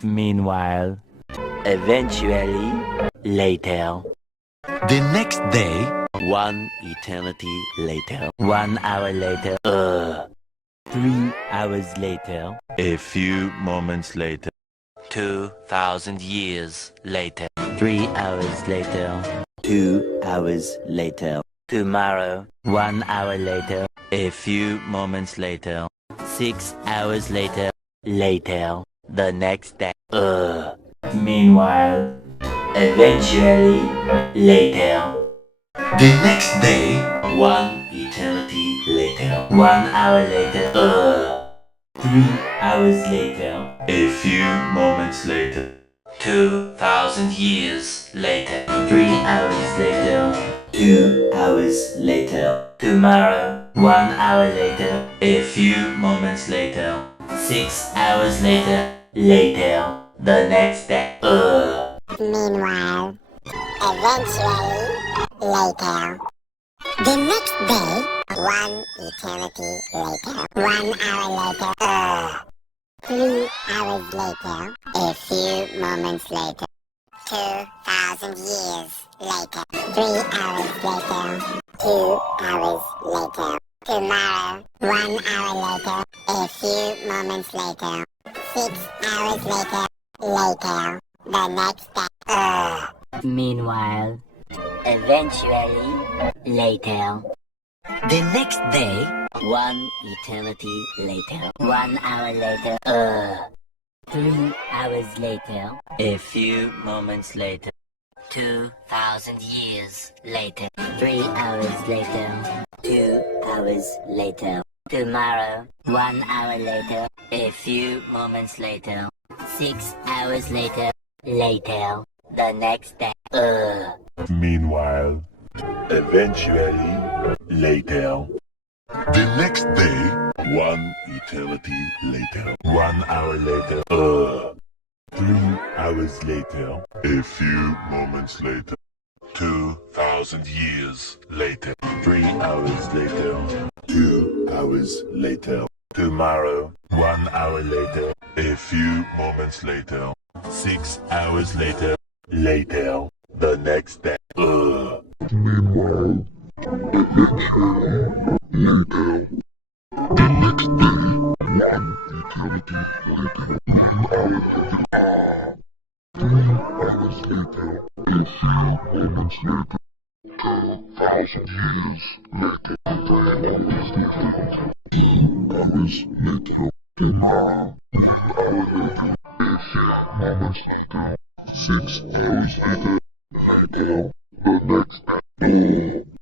Meanwhile, eventually, later. The next day, 1 eternity later. 1 hour later. 3 hours later. A few moments later. 2,000 years later. 3 hours later. 2 hours later. Tomorrow. 1 hour later. A few moments later. 6 hours later. Later. The next day. Meanwhile. Eventually. Later. the next day, 1 eternity later. 1 hour later. 3 hours later. A few moments later. 2,000 years later. 3 hours later. 2 hours later. Tomorrow. 1 hour later. A few moments later. 6 hours later. Later. The next day. Meanwhile, eventually, later. The next day, 1 eternity later. 1 hour later. 3 hours later. A few moments later. 2,000 years later. 3 hours later. 2 hours later. Tomorrow. 1 hour later. A few moments later. 6 hours later. Later. The next day. Meanwhile, eventually, later. the next day, 1 eternity later. 1 hour later. 3 hours later. A few moments later. 2,000 years later. 3 hours later. 2 hours later. Tomorrow. 1 hour later. A few moments later. 6 hours later. Later. The next day. Meanwhile, eventually, later. the next day, 1 eternity later. 1 hour later. 3 hours later. A few moments later. 2,000 years later. 3 hours later. 2 hours later. Tomorrow. 1 hour later. A few moments later. 6 hours later. Later. The next day. meanwhile, later. The next day, 1 eternity later. 3 hours later. A few moments later. 2,000 years later. 3 hours later. 2 hours later. Tomorrow. 1 hour later. A few moments later. 6 hours later. Later. The next day.